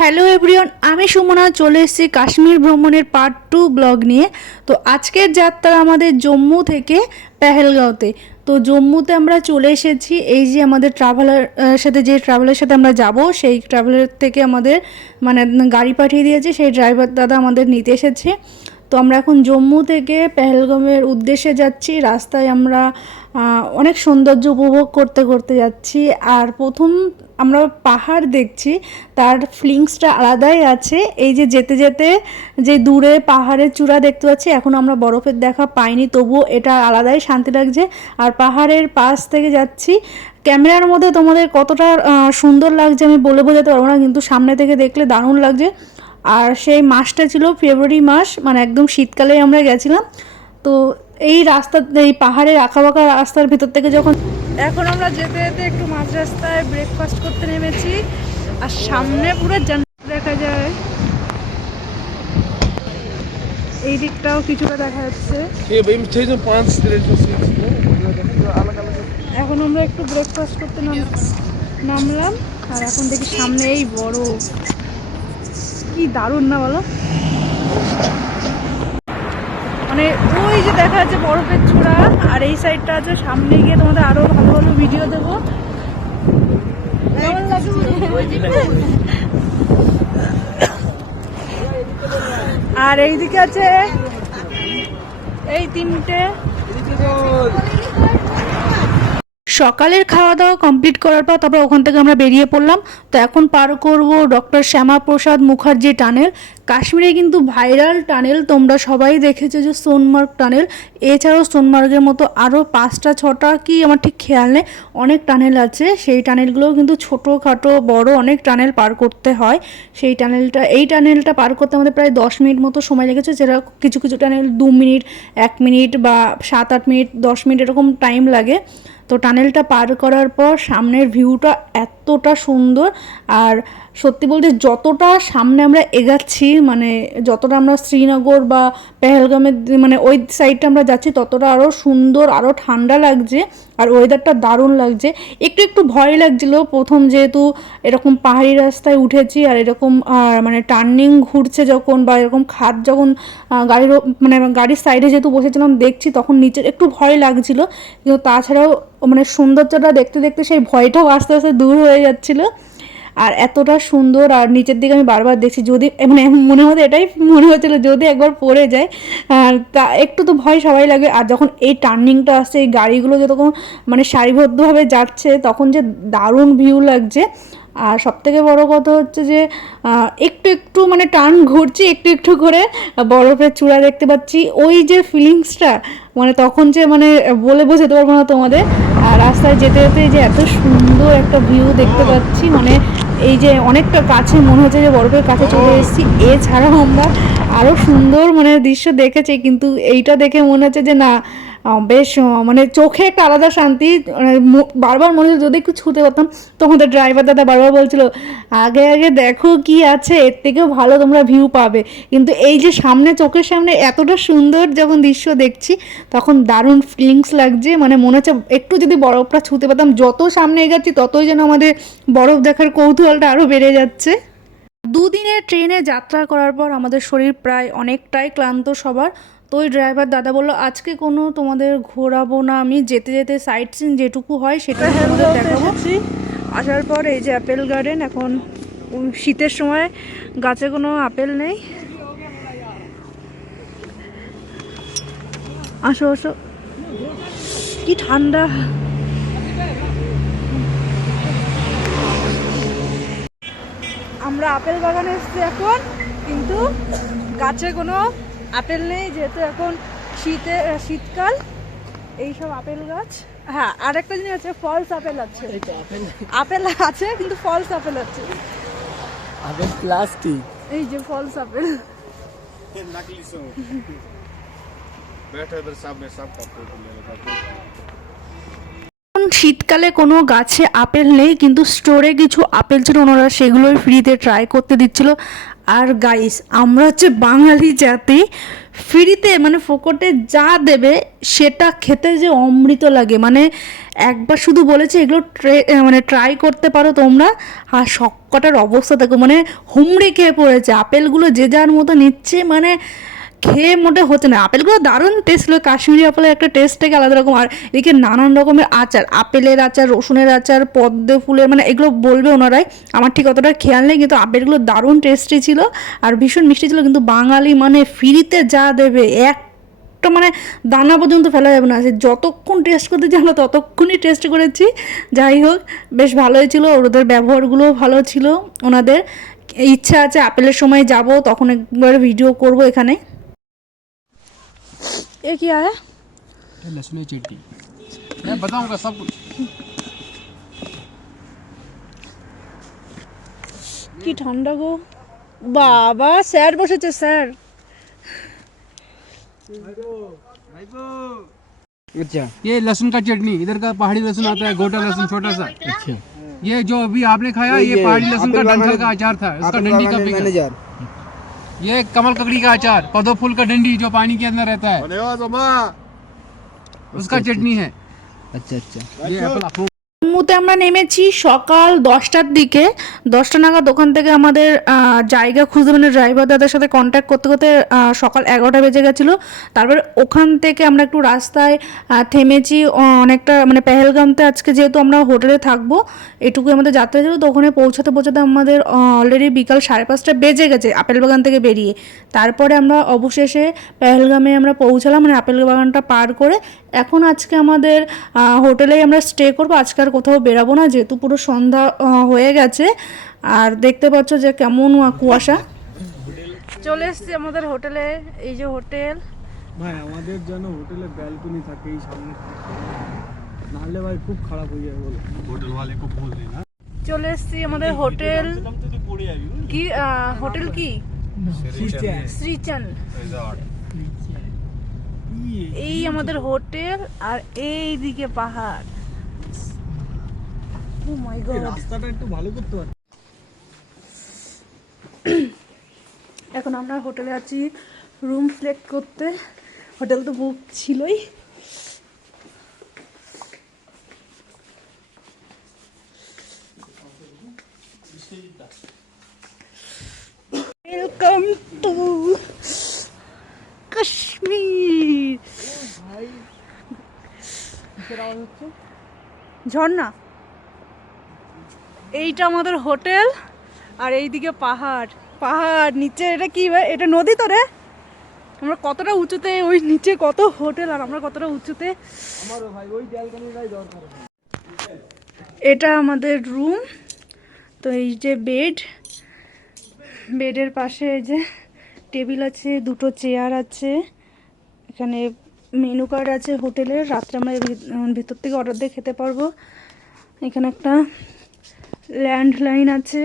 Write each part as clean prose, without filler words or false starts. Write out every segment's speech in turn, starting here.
Hello everyone, আমি সুমনা চলে এসেছি কাশ্মীর ভ্রমণের পার্ট 2 ব্লগ নিয়ে। তো আজকের যাত্রা আমাদের জম্মু থেকে পেহেলগাঁওতে। তো জম্মুতে আমরা চলে এসেছি। এই যে আমাদের ট্রাভেলের সাথে আমরা যাব, সেই ট্রাভেলার থেকে আমাদের মানে গাড়ি পাঠিয়ে দিয়েছে, সেই ড্রাইভার দাদা আমাদের নিতে এসেছে। তো আমরা এখন জম্মু থেকে পেহেলগামের উদ্দেশ্যে যাচ্ছি। রাস্তায় আমরা অনেক সৌন্দর্য উপভোগ করতে করতে যাচ্ছি। আর প্রথম আমরা পাহাড় দেখছি, তার ফিলিংসটা আলাদাই আছে। এই যে যেতে যেতে যে দূরে পাহাড়ের চূড়া দেখতে পাচ্ছি, এখন আমরা বরফের দেখা পাইনি, তবুও এটা আলাদাই শান্তি লাগছে। আর পাহাড়ের পাশ থেকে যাচ্ছি, ক্যামেরার মধ্যে তোমাদের কতটা সুন্দর লাগছে আমি বলে বোঝাতে পারবো না, কিন্তু সামনে থেকে দেখলে দারুণ লাগছে। আর সেই মাসটা ছিল ফেব্রুয়ারি মাস, মানে একদম শীতকালে আমরা গেছিলাম। তো এই এই পাহাড়ের আঁকাবাঁকা রাস্তার ভিতর থেকে যখন এখন আমরা যেতে যেতে একটু মাঝ রাস্তায় ব্রেকফাস্ট করতে নেমেছি। আর সামনে পুরো জান্নাত দেখা যায়, এই দিকটাও কিছুটা দেখা যাচ্ছে। এখন আমরা একটু ব্রেকফাস্ট করতে নামলাম। আর এখন দেখি সামনে এই বড়, কি দারুণ না বলো, মানে ওই যে দেখা যাচ্ছে বরফের চূড়া। আর এই সাইডটা আছে, সামনে গিয়ে তোমাদের আরো ভালো ভালো ভিডিও দেবো। আর এইদিকে আছে এই তিনটে। সকালের খাওয়া দাওয়া কমপ্লিট করার পর তারপর ওখান থেকে আমরা বেরিয়ে পড়লাম। তো এখন পার করব ডক্টর শ্যামাপ্রসাদ মুখার্জি টানেল। কাশ্মীরে কিন্তু ভাইরাল টানেল, তোমরা সবাই দেখেছো যে সোনমার্গ টানেল। এছাড়াও সোনমার্গের মতো আরও 5টা 6টা কি আমার ঠিক খেয়াল নেই, অনেক টানেল আছে। সেই টানেলগুলোও কিন্তু ছোটোখাটো বড় অনেক টানেল পার করতে হয়। এই টানেলটা পার করতে আমাদের প্রায় 10 মিনিট মতো সময় লেগেছে, যেটা কিছু কিছু টানেল 2 মিনিট, 1 মিনিট বা 7-8 মিনিট, 10 মিনিট এরকম টাইম লাগে। তো টানেলটা পার করার পর সামনের ভিউটা এতটা সুন্দর। আর সত্যি বলতে যতটা সামনে আমরা এগাচ্ছি, মানে যতটা আমরা শ্রীনগর বা পেহেলগামের মানে ওই সাইডটা আমরা যাচ্ছি, ততটা আরও সুন্দর, আরও ঠান্ডা লাগছে। আর ওয়েদারটা দারুণ লাগছে। একটু একটু ভয় লাগছিল প্রথম, যেহেতু এরকম পাহাড়ি রাস্তায় উঠেছি আর এরকম মানে টার্নিং ঘুরছে যখন, বা এরকম খাদ যখন গাড়ির সাইডে যেহেতু বসেছিলাম দেখছি, তখন নিচের একটু ভয় লাগছিল। কিন্তু তাছাড়াও মানে সৌন্দর্যটা দেখতে দেখতে সেই ভয়টাও আস্তে আস্তে দূর হয়ে যাচ্ছিলো। আর এতটা সুন্দর, আর নিচের দিকে আমি বারবার দেখছি, যদি মানে এটাই মনে হচ্ছিলো যদি একবার পড়ে যায়। তা একটু তো ভয় সবাই লাগে। আর যখন এই টার্নিংটা আসছে, এই গাড়িগুলো যখন মানে সারিবদ্ধভাবে যাচ্ছে, তখন যে দারুণ ভিউ লাগছে। আর সবথেকে বড় কথা হচ্ছে যে একটু একটু মানে টার্ন ঘুরছি, একটু একটু করে বরফের চূড়া দেখতে পাচ্ছি। ওই যে ফিলিংসটা, মানে তখন যে মানে বলে বোঝাতে পারবো না তোমাদের। আর রাস্তায় যেতে যেতে যে এত সুন্দর একটা ভিউ দেখতে পাচ্ছি, মানে এই যে অনেকটা কাছে মনে হচ্ছে যে বরফের কাছে চলে এসেছি। এছাড়াও আমরা আরও সুন্দর মানে দৃশ্য দেখেছি, কিন্তু এইটা দেখে মনে হচ্ছে যে না, বেশ মানে চোখে একটা আলাদা শান্তি। বারবার মনে হচ্ছে যদি একটু ছুতে পারতাম। তোমাদের ড্রাইভার দাদা বারবার বলছিল আগে আগে দেখো কি আছে, এর থেকেও ভালো তোমরা ভিউ পাবে। কিন্তু এই যে সামনে চোখের সামনে এতটা সুন্দর যখন দৃশ্য দেখছি, তখন দারুণ ফিলিংস লাগছে। মানে মনে হচ্ছে একটু যদি বরফটা ছুতে পারতাম। যত সামনে এগাচ্ছি ততই যেন আমাদের বরফ দেখার কৌতূহলটা আরও বেড়ে যাচ্ছে। 2 দিনের ট্রেনে যাত্রা করার পর আমাদের শরীর প্রায় অনেকটাই ক্লান্ত সবার। তো ওই ড্রাইভার দাদা বললো আজকে কোনো তোমাদের ঘোরাবো না, আমি যেতে যেতে সাইট সিন যেটুকু হয় সেটা তোমাদের দেখাবো। আসার পর এই যে অ্যাপেল গার্ডেন, এখন শীতের সময় গাছে কোনো আপেল নেই। আসো আসো, কি ঠান্ডা। আমরা আপেল বাগানে এসেছি এখন, কিন্তু গাছে কোনো আপেল নেই, যেহেতু এখন শীতকাল। এইসব আপেল গাছ। হ্যাঁ, আর একটা জিনিস আছে, ফলস আপেল আছে। আপেল আছে কিন্তু ফলস আপেল আছে। আপেল প্লাস্টিক, এই যে ফলস আপেল। শীতকালে কোনো গাছে আপেল নেই, কিন্তু স্টোরে কিছু আপেল ছিল, ওনারা সেগুলোই ফ্রিতে ট্রাই করতে দিচ্ছিল। আর গাইস আমরা হচ্ছে বাঙালি জাতি, ফ্রিতে মানে ফোকটে যা দেবে সেটা খেতে যে অমৃত লাগে, মানে একবার শুধু বলেছে এগুলো মানে ট্রাই করতে পারো তোমরা। আর সবকটার অবস্থা দেখো, মানে হুমড়ি খেয়ে পড়েছে, আপেলগুলো যে যার মতো নিচ্ছে, মানে খেয়ে মোটে হচ্ছে না। আপেলগুলো দারুণ টেস্ট ছিল, কাশ্মীরি আপেলের একটা টেস্ট থেকে আলাদা রকম। আর এদিকে নানান রকমের আচার, আপেলের আচার, রসুনের আচার, পদ্ম ফুলের, মানে এগুলো বলবে ওনারাই, আমার ঠিক অতটা খেয়াল নেই, কিন্তু আপেলগুলো দারুণ টেস্টি ছিল আর ভীষণ মিষ্টি ছিল। কিন্তু বাঙালি মানে ফ্রিতে যা দেবে একটা মানে দানা পর্যন্ত ফেলা যাবে না, সে যতক্ষণ টেস্ট করতে জানো ততক্ষণই টেস্ট করেছি। যাই হোক, বেশ ভালোই ছিল, ওদের ব্যবহারগুলোও ভালো ছিল ওনাদের। ইচ্ছা আছে আপেলের সময় যাব, তখন একবার ভিডিও করব এখানে। ये क्या है? ये लहसुन चटनी मैं बताऊंगा सब कुछ। কি ঠান্ডা গো বাবা, স্যার বসেছে স্যার। अच्छा, ये लहसुन का चटनी, इधर का पहाड़ी लहसुन आता है, गोटा लहसुन छोटा सा। अच्छा, ये जो अभी आपने खाया ये पहाड़ी लहसुन का डंठल का अचार था, इसका डंडी का मैनेजर। ये कमल ककड़ी का अचार, पौधो फूल का डंडी जो पानी के अंदर रहता है, उसका चटनी है। अच्छा अच्छा, ये एप्पल জম্মুতে আমরা নেমেছি সকাল 10টার দিকে। 10টা নাগাদ ওখান থেকে আমাদের জায়গা খুঁজতে, মানে ড্রাইভার দাদার সাথে কন্ট্যাক্ট করতে করতে সকাল 11টা বেজে গেছিলো। তারপরে ওখান থেকে আমরা একটু রাস্তায় থেমেছি অনেকটা, মানে পেহেলগামতে আজকে যেহেতু আমরা হোটেলে থাকবো, এটুকু আমাদের যাত্রা ছিল। তো ওখানে পৌঁছাতে পৌঁছাতে আমাদের অলরেডি বিকাল 5:30 বেজে গেছে আপেল বাগান থেকে বেরিয়ে। তারপরে আমরা অবশেষে পেহেলগামে আমরা পৌঁছালাম, মানে আপেল বাগানটা পার করে। এখন আজকে আমাদের হোটেলেই আমরা স্টে করবো, আজকে আর কোথাও বেরাবো না, যেহেতু পুরো সন্ধ্যা হয়ে গেছে। আর দেখতে পাচ্ছ যে কেমন কুয়াশা। চলে এসছি আমাদের হোটেলে, এই যে হোটেল। ভাই আমাদের যেন হোটেলে ব্যালকনি থাকে এই সামনে, নাহলে ভাই খুব খারাপ হয়ে যাবে বলে হোটেল वाले को बोल देना। চলে এসছি আমাদের হোটেল কি, হোটেল কি শ্রীচান, এই আমাদের হোটেল। আর এই দিকে পাহাড়। ও মাই গড, রাস্তাটা একটু ভালো করতে পারে। এখন আমরা হোটেলে আছি রুম সিলেক্ট করতে, হোটেল তো বুক ছিলই। Welcome to Kashmir. ঝর্ণা, এইটা আমাদের হোটেল আর এইদিকে পাহাড়। পাহাড় নিচে, এটা কি, এটা নদী তো রে। আমরা কতটা উঁচুতে, ওই নিচে কত হোটেল আর আমরা কতটা উঁচুতে। আমারও ভাই ওই ব্যালকনিটাই দরকার। এটা আমাদের রুম। তো এই যে বেড, বেডের পাশে এই যে টেবিল আছে, দুটো চেয়ার আছে, এখানে মেনু কার্ড আছে হোটেলের, রাত্রে আমরা ভিতর থেকে অর্ডার দিয়ে খেতে পারবো। এখানে একটা ল্যান্ডলাইন আছে,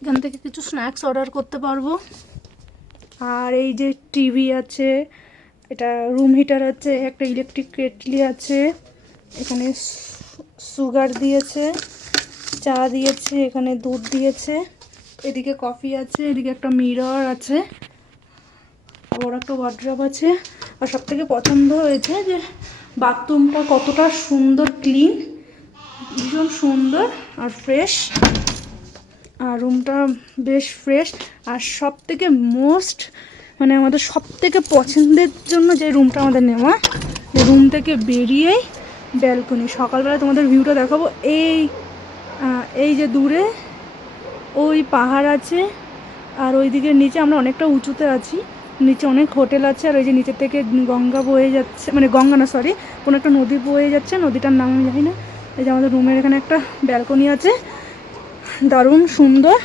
এখান থেকে কিছু স্ন্যাক্স অর্ডার করতে পারবো। আর এই যে টিভি আছে, এটা রুম হিটার আছে, একটা ইলেকট্রিক কেটলি আছে, এখানে সুগার দিয়েছে, চা দিয়েছে, এখানে দুধ দিয়েছে, এদিকে কফি আছে, এদিকে একটা মিরর আছে, বড় একটা ওয়ার্ড্রব আছে। আর সব থেকে পছন্দ হয়েছে যে বাথরুমটা কতটা সুন্দর, ক্লিন, ভীষণ সুন্দর আর ফ্রেশ। আর রুমটা বেশ ফ্রেশ। আর সব থেকে মোস্ট, মানে আমাদের সব থেকে পছন্দের জন্য যে রুমটা আমাদের নেওয়া, রুম থেকে বেরিয়েই ব্যালকনি। সকালবেলা তোমাদের ভিউটা দেখাবো। এই যে দূরে ওই পাহাড় আছে, আর ওইদিকে নিচে আমরা অনেকটা উঁচুতে আছি, নিচে অনেক হোটেল আছে। আর ওই যে নিচে থেকে গঙ্গা বয়ে যাচ্ছে, মানে গঙ্গা না সরি, কোনো একটা নদী বয়ে যাচ্ছে, নদীটার নাম আমি জানি না। এই যে আমাদের রুমের এখানে একটা ব্যালকনি আছে, দারুণ সুন্দর।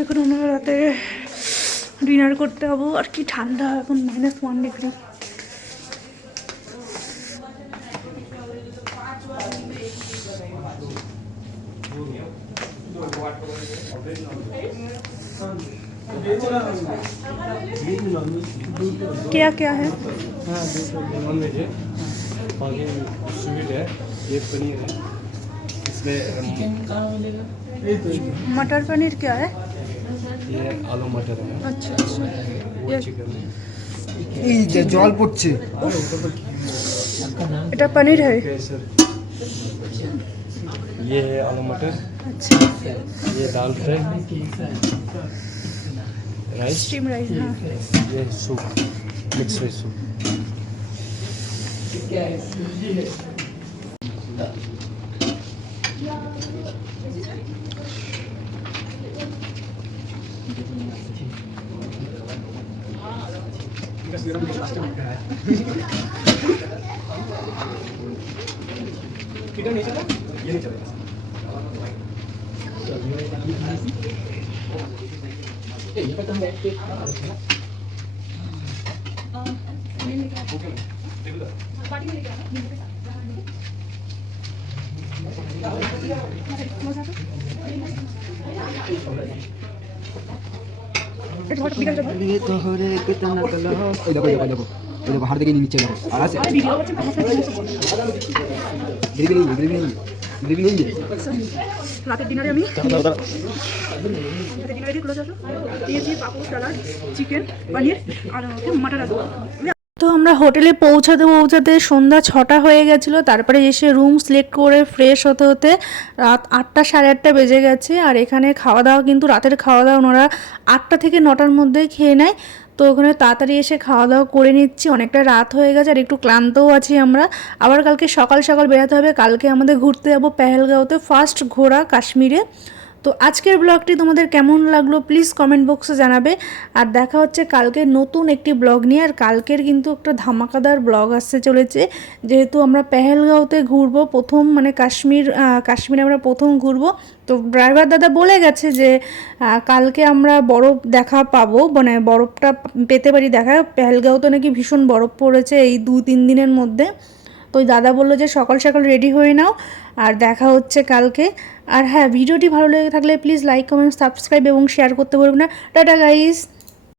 এখন আমরা রাতে ডিনার করতে হবো। আর কি ঠান্ডা, এখন -1 ডিগ্রি। क्या क्या है? हाँ नॉन वेज है, बाकी स्वीट है, ये पनीर है, इसमें चिकन कहाँ मिलेगा? এই তো मटर पनीर क्या है? ये आलू मटर है अच्छा अच्छा ये चिकन है এই যে জল পড়ছে এটা पनीर है। केसर ये है आलू मटर अच्छा ये दाल फ्राई राइस स्टीम राइस। हाँ ये सूप मिक्स वेज सूप ये তো হরে কিতনা কলো এই দেখো দেখো দেখো এই দেখো হাড় থেকে নিচে দেখো আর আছে গ্রেভি নেই রাতের ডিনারে আমি রাতের ডিনারে ক্লোজ আসো দিয়েছি পাপড় সালাড চিকেন পনির আর মটর আলু। তো আমরা হোটেলে পৌঁছাতে সন্ধ্যা 6টা হয়ে গেছিলো। তারপরে এসে রুম সিলেক্ট করে ফ্রেশ হতে হতে রাত 8টা সাড়ে 8টা বেজে গেছে। আর এখানে খাওয়া দাওয়া কিন্তু রাতের খাওয়া দাওয়া ওনারা 8টা থেকে 9টার মধ্যেই খেয়ে নেয়। তো ওখানে তাড়াতাড়ি এসে খাওয়া দাওয়া করে নিচ্ছি, অনেকটা রাত হয়ে গেছে আর একটু ক্লান্তও আছি আমরা। আবার কালকে সকাল সকাল বেরোতে হবে, কালকে আমাদের ঘুরতে যাবো পেহেলগাঁওতে, ফার্স্ট ঘোরা কাশ্মীরে। তো আজকের ব্লগটি তোমাদের কেমন লাগলো প্লিজ কমেন্ট বক্সে জানাবে। আর দেখা হচ্ছে কালকে নতুন একটি ব্লগ নিয়ে। আর কালকের কিন্তু একটা ধামাকাদার ব্লগ আসতে চলেছে, যেহেতু আমরা পেহেলগাঁওতে ঘুরবো প্রথম, মানে কাশ্মীরে আমরা প্রথম ঘুরবো। তো ড্রাইভার দাদা বলে গেছে যে কালকে আমরা বরফ দেখা পাবো, মানে বরফটা পেতে পারি দেখা। পেহেলগাঁওতে নাকি ভীষণ বরফ পড়েছে এই 2-3 দিনের মধ্যে। তো ওই দাদা বললো যে সকাল সকাল রেডি হয়ে নাও, আর দেখা হচ্ছে কালকে। আর হ্যাঁ, ভিডিওটি ভালো লেগে থাকলে প্লিজ লাইক কমেন্ট সাবস্ক্রাইব এবং শেয়ার করতে বলবেন না। Tata guys.